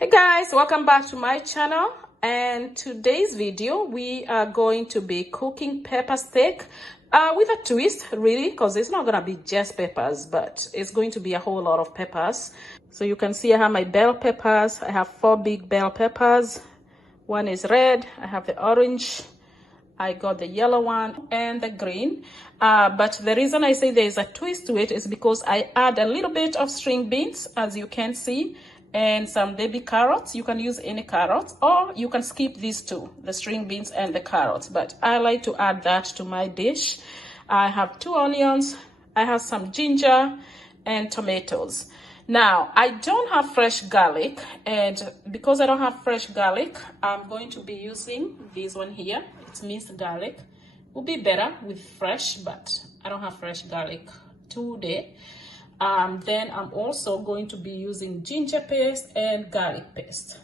Hey guys, welcome back to my channel, and today's video we are going to be cooking pepper steak with a twist, really, because it's not gonna be just peppers, but it's going to be a whole lot of peppers. So you can see I have my bell peppers. I have 4 big bell peppers. One is red, I have the orange, I got the yellow one and the green. But the reason I say there is a twist to it is because I add a little bit of string beans, as you can see, and some baby carrots. You can use any carrots, or you can skip these two, the string beans and the carrots, but I like to add that to my dish. I have 2 onions, I have some ginger and tomatoes. Now, I don't have fresh garlic, and because I don't have fresh garlic, I'm going to be using this one here. It's minced garlic. Will be better with fresh, but I don't have fresh garlic today. Then I'm also going to be using ginger paste and garlic paste.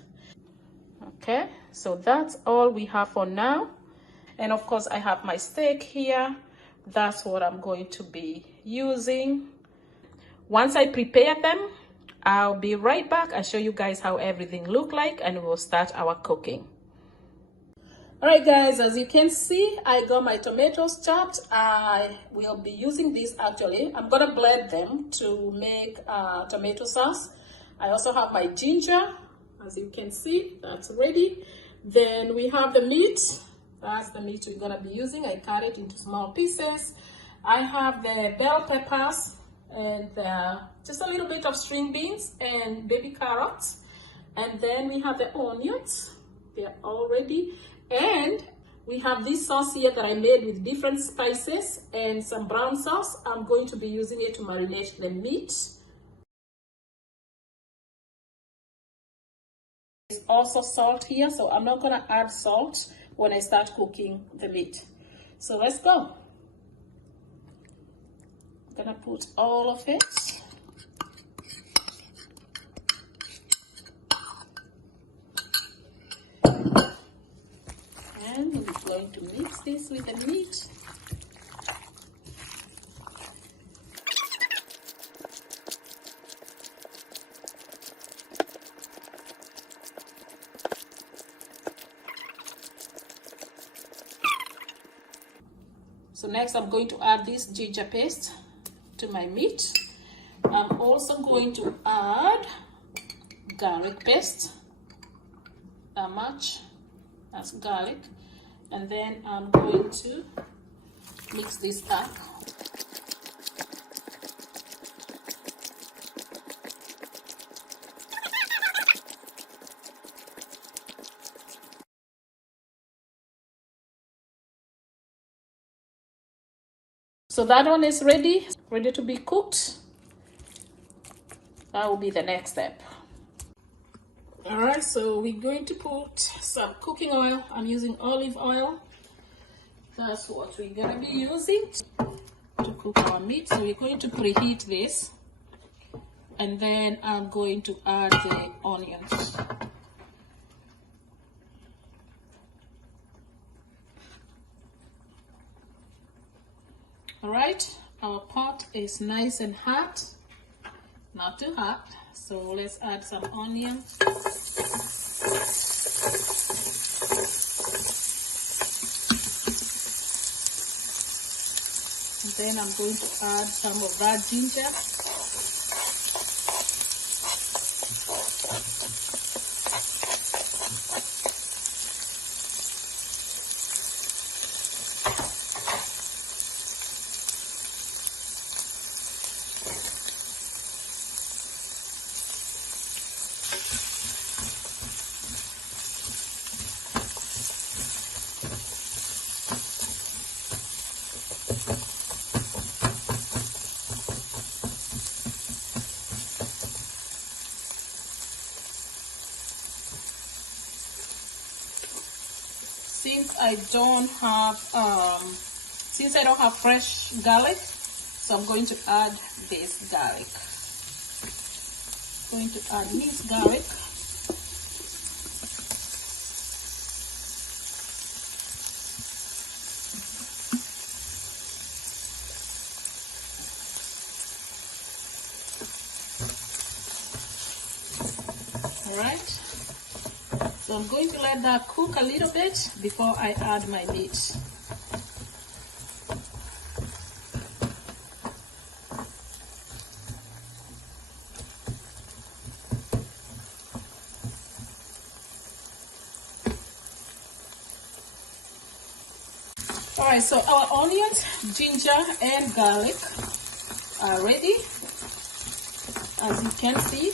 Okay, so that's all we have for now. And of course, I have my steak here. That's what I'm going to be using. Once I prepare them, I'll be right back and show you guys how everything look like, and we'll start our cooking. All right guys, as you can see, I got my tomatoes chopped. I will be using this actually. I'm gonna blend them to make tomato sauce. I also have my ginger, as you can see, that's ready. Then we have the meat. That's the meat we're gonna be using. I cut it into small pieces. I have the bell peppers and just a little bit of string beans and baby carrots. And then we have the onions. They're all ready. And we have this sauce here that I made with different spices and some brown sauce. I'm going to be using it to marinate the meat. There's also salt here, so I'm not gonna add salt when I start cooking the meat. So let's go. I'm gonna put all of it. And we're going to mix this with the meat. So next I'm going to add this ginger paste to my meat. I'm also going to add garlic paste. That much. That's garlic. And then I'm going to mix this up. So that one is ready to be cooked. That will be the next step. All right, so we're going to put some cooking oil. I'm using olive oil. That's what we're gonna be using to cook our meat. So we're going to preheat this, and then I'm going to add the onions. All right, our pot is nice and hot, not too hot. So let's add some onions. And then I'm going to add some of that ginger. Since I don't have fresh garlic, so I'm going to add this garlic. Going to add minced garlic. All right. So I'm going to let that cook a little bit before I add my meat. All right, so our onions, ginger, and garlic are ready, as you can see.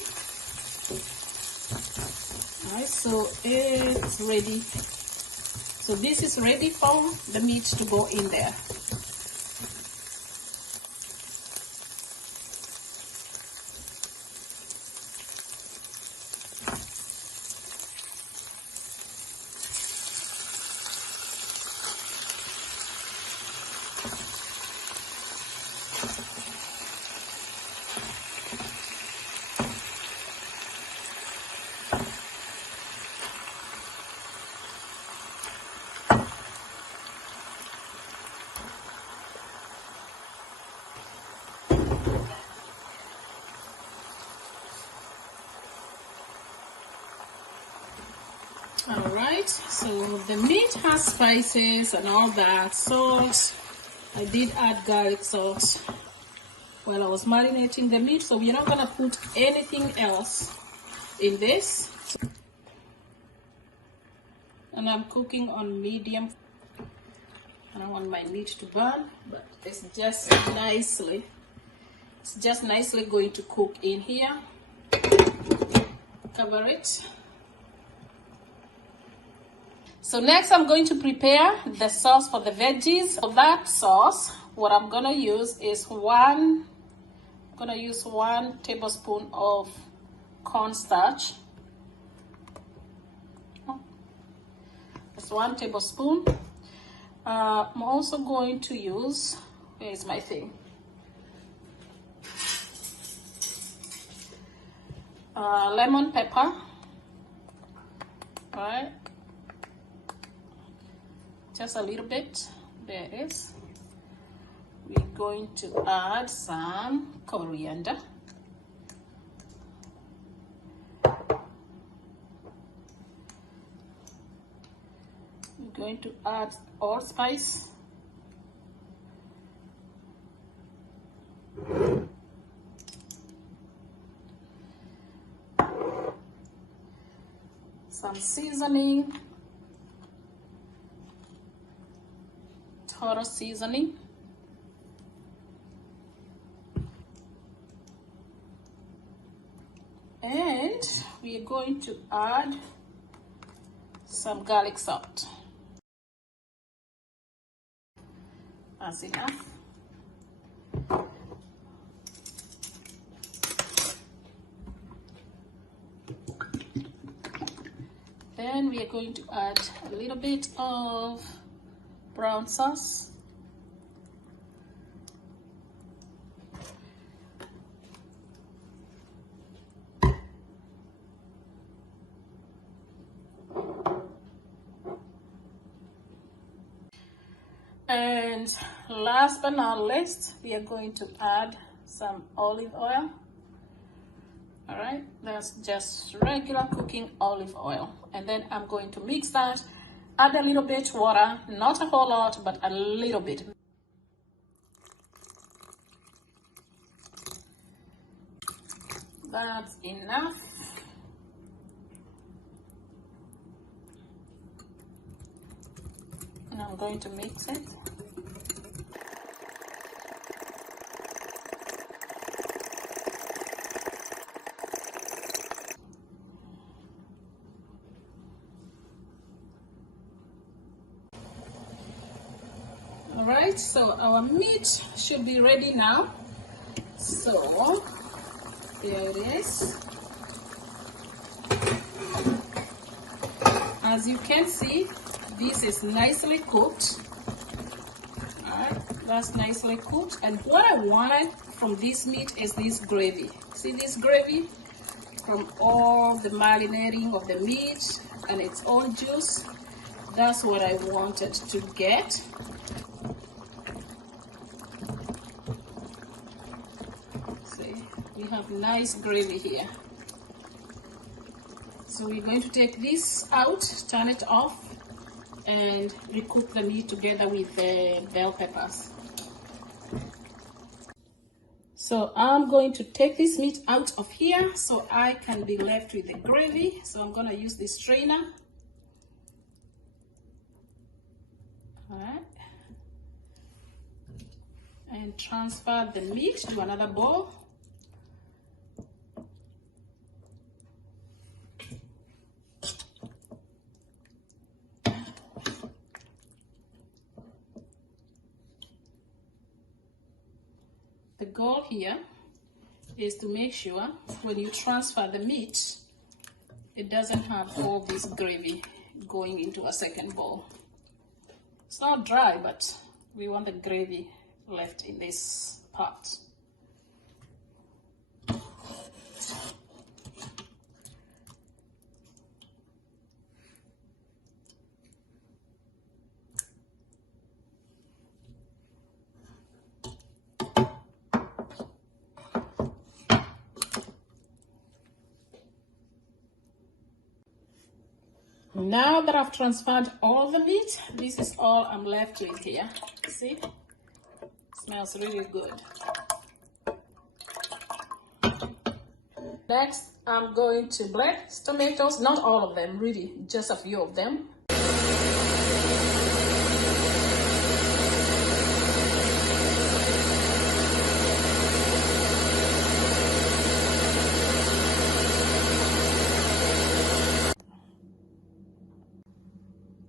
All right, so it's ready. So this is ready for the meat to go in there. All right, so the meat has spices and all that, salt. I did add garlic salt while I was marinating the meat, so we're not gonna put anything else in this. And I'm cooking on medium. I don't want my meat to burn, but it's just nicely going to cook in here. Cover it. So next I'm going to prepare the sauce for the veggies. For that sauce, what I'm gonna use is one tablespoon of cornstarch. It's 1 tablespoon. I'm also going to use, where's my thing? Lemon pepper. All right. Just a little bit. There it is. We're going to add some coriander. We're going to add allspice. Some seasoning. Total seasoning. And we are going to add some garlic salt. That's enough. Then we are going to add a little bit of brown sauce. And last but not least, we are going to add some olive oil. All right, that's just regular cooking olive oil. And then I'm going to mix that, add a little bit water, not a whole lot, but a little bit. That's enough. And I'm going to mix it. All right, so our meat should be ready now. So there it is. As you can see, this is nicely cooked. All right, that's nicely cooked. And what I wanted from this meat is this gravy. See this gravy? From all the marinating of the meat and its own juice. That's what I wanted to get. See, we have nice gravy here. So we're going to take this out, turn it off, and recook the meat together with the bell peppers. So I'm going to take this meat out of here so I can be left with the gravy. So I'm going to use this strainer. All right. And transfer the meat to another bowl. The goal here is to make sure when you transfer the meat, it doesn't have all this gravy going into a second bowl. It's not dry, but we want the gravy left in this pot. Now that I've transferred all the meat, this is all I'm left with here. See? Smells really good. Next, I'm going to blend tomatoes, not all of them, really, just a few of them.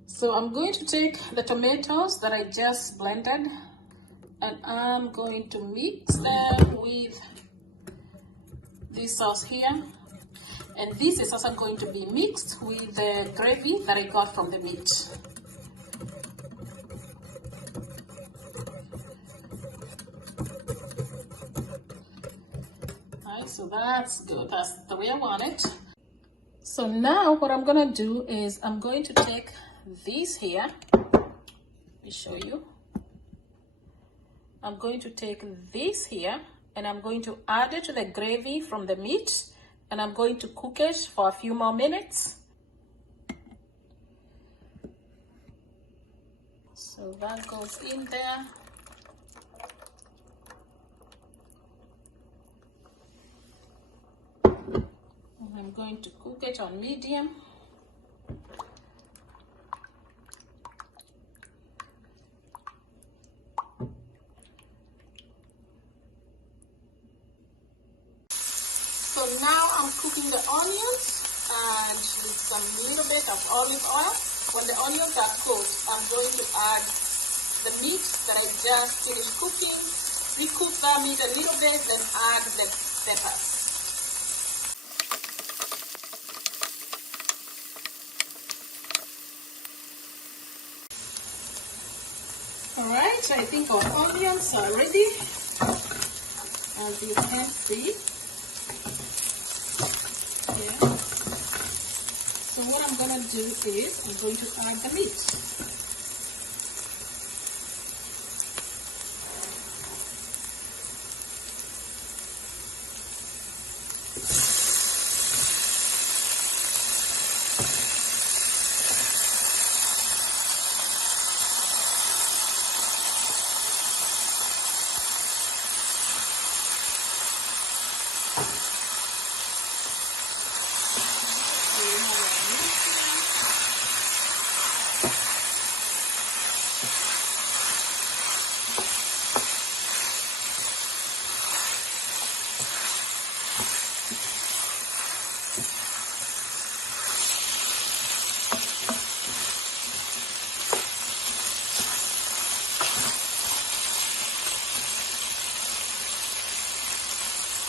So I'm going to take the tomatoes that I just blended and I'm going to mix them with this sauce here. And this is also going to be mixed with the gravy that I got from the meat. Alright, so that's good. That's the way I want it. So now what I'm gonna do is I'm going to take this here. Let me show you. I'm going to take this here and I'm going to add it to the gravy from the meat and I'm going to cook it for a few more minutes. So that goes in there. And I'm going to cook it on medium. So now I'm cooking the onions and with some little bit of olive oil. When the onions are cooked, I'm going to add the meat that I just finished cooking. Recook that meat a little bit, then add the peppers. Alright, I think our onions are ready, as you can see. Yeah. So what I'm going to do is I'm going to add the meat.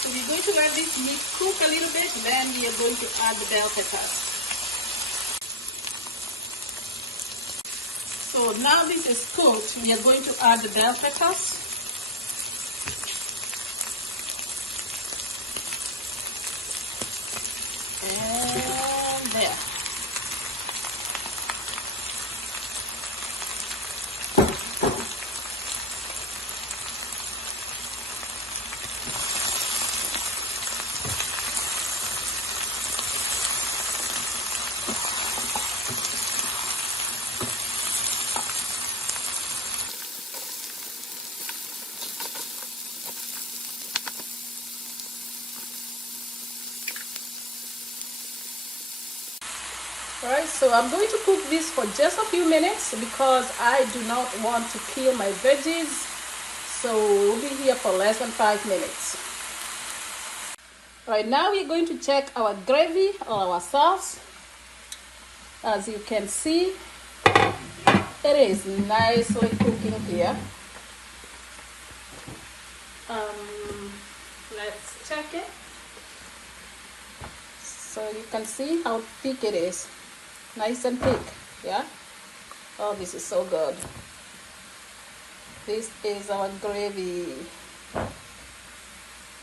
So we're going to let this meat cook a little bit, then we are going to add the bell peppers. So now this is cooked, we are going to add the bell peppers. And there. All right, so I'm going to cook this for just a few minutes because I do not want to kill my veggies. So we'll be here for less than 5 minutes. All right, now we're going to check our gravy or our sauce. As you can see, it is nicely cooking here. Let's check it. So you can see how thick it is. Nice and thick, yeah? Oh, this is so good. This is our gravy.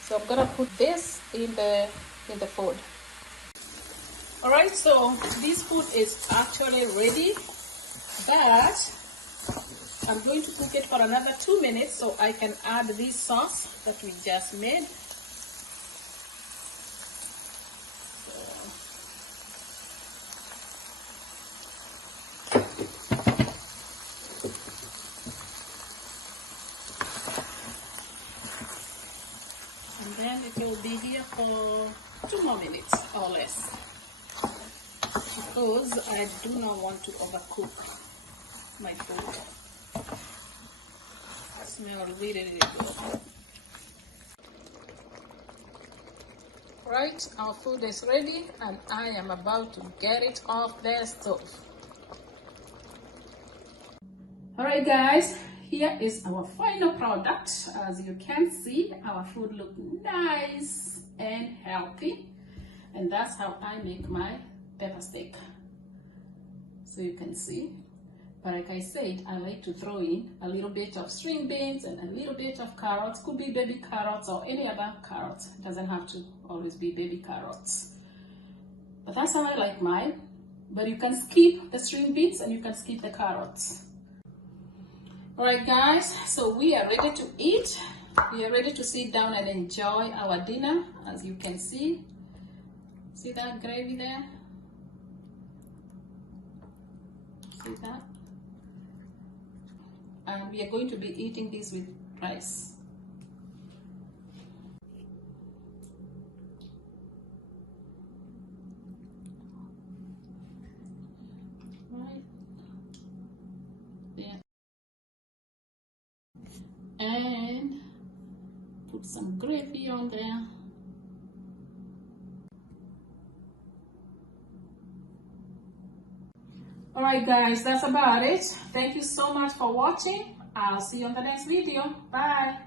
So I'm gonna put this in the food. All right, so this food is actually ready, but I'm going to cook it for another 2 minutes so I can add this sauce that we just made. And then it will be here for 2 more minutes or less, because I do not want to overcook my food. It smells really, really good. Right, our food is ready and I am about to get it off the stove. All right, guys, here is our final product. As you can see, our food looks nice and healthy, and that's how I make my pepper steak. So you can see, but like I said, I like to throw in a little bit of string beans and a little bit of carrots. Could be baby carrots or any other carrots. It doesn't have to always be baby carrots. But that's how I like mine. But you can skip the string beans and you can skip the carrots. All right, guys, so we are ready to eat. We are ready to sit down and enjoy our dinner. As you can see that gravy there? See that? And we are going to be eating this with rice. Right there. And put some gravy on there. All right, guys, that's about it. Thank you so much for watching. I'll see you on the next video. Bye.